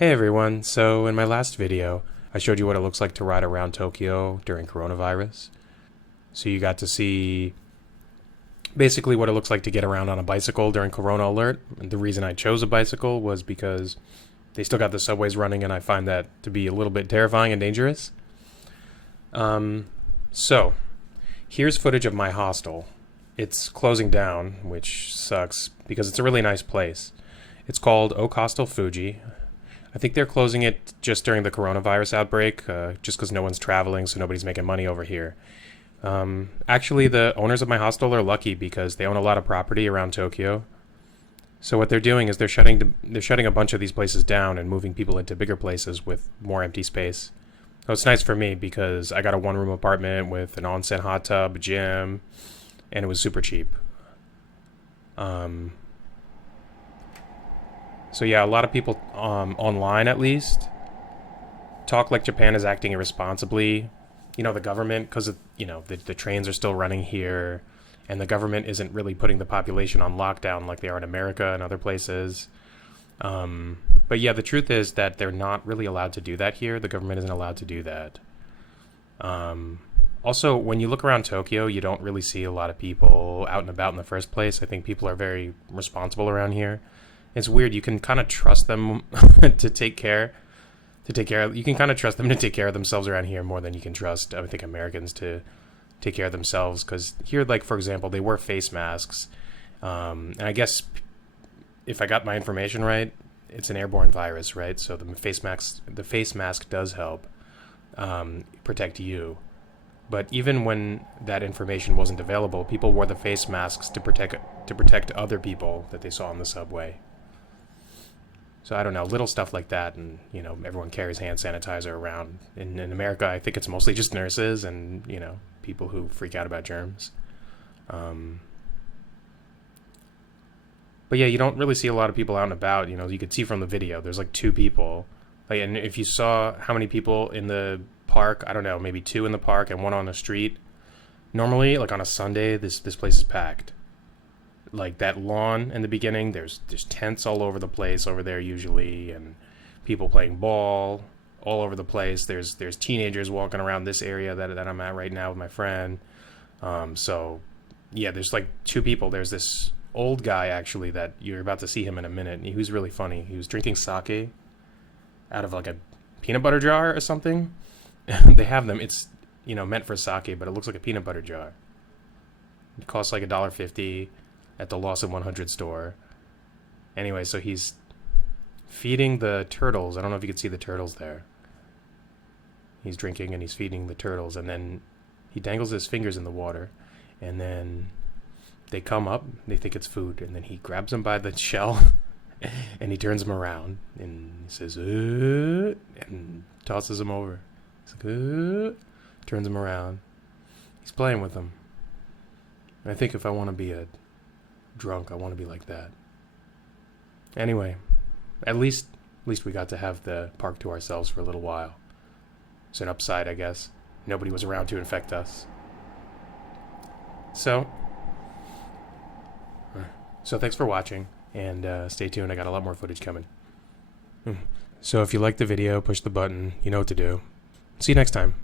Hey everyone, so in my last video, I showed you what it looks like to ride around Tokyo during coronavirus. So you got to see basically what it looks like to get around on a bicycle during Corona Alert. And the reason I chose a bicycle was because they still got the subways running and I find that to be a little bit terrifying and dangerous. So here's footage of my hostel. It's closing down, which sucks because it's a really nice place. It's called Oak Hostel Fuji. I think they're closing it just during the coronavirus outbreak, just because no one's traveling, so nobody's making money over here. Actually, the owners of my hostel are lucky because they own a lot of property around Tokyo. So what they're doing is they're shutting a bunch of these places down and moving people into bigger places with more empty space. So it's nice for me because I got a one-room apartment with an onsen hot tub, a gym, and it was super cheap. So yeah, a lot of people online at least talk like Japan is acting irresponsibly. You know, the government, because the trains are still running here, and the government isn't really putting the population on lockdown like they are in America and other places. But yeah, the truth is that they're not really allowed to do that here. The government isn't allowed to do that. Also, when you look around Tokyo, you don't really see a lot of people out and about in the first place. I think people are very responsible around here. It's weird. You can kind of trust them to take care. You can kind of trust them to take care of themselves around here more than you can trust, I think, Americans to take care of themselves. Because here, like, for example, they wear face masks. And I guess if I got my information right, it's an airborne virus, right? So the face mask does help protect you. But even when that information wasn't available, people wore the face masks to protect other people that they saw on the subway. So I don't know, little stuff like that, and everyone carries hand sanitizer around. In America, I think it's mostly just nurses and people who freak out about germs. But yeah, you don't really see a lot of people out and about. You could see from the video, there's like two people. And if you saw how many people in the park, I don't know, maybe two in the park and one on the street. Normally, like on a Sunday, this place is packed. Like that lawn in the beginning, there's tents all over the place over there usually, and people playing ball all over the place. There's teenagers walking around this area that I'm at right now with my friend. So yeah, there's like two people. There's this old guy actually that you're about to see him in a minute, and he was really funny. He was drinking sake out of like a peanut butter jar or something. They have them. It's meant for sake, but it looks like a peanut butter jar. It costs like $1.50 at the Lawson 100 store. Anyway, so he's feeding the turtles. I don't know if you can see the turtles there. He's drinking and he's feeding the turtles, and then he dangles his fingers in the water, and then they come up. They think it's food, and then he grabs them by the shell and he turns them around and he says, and tosses them over. He's like, turns them around. He's playing with them. And I think if I want to be a drunk, I want to be like that. Anyway, at least we got to have the park to ourselves for a little while. It's an upside, I guess. Nobody was around to infect us. So thanks for watching, and stay tuned. I got a lot more footage coming. So if you liked the video, push the button. You know what to do. See you next time.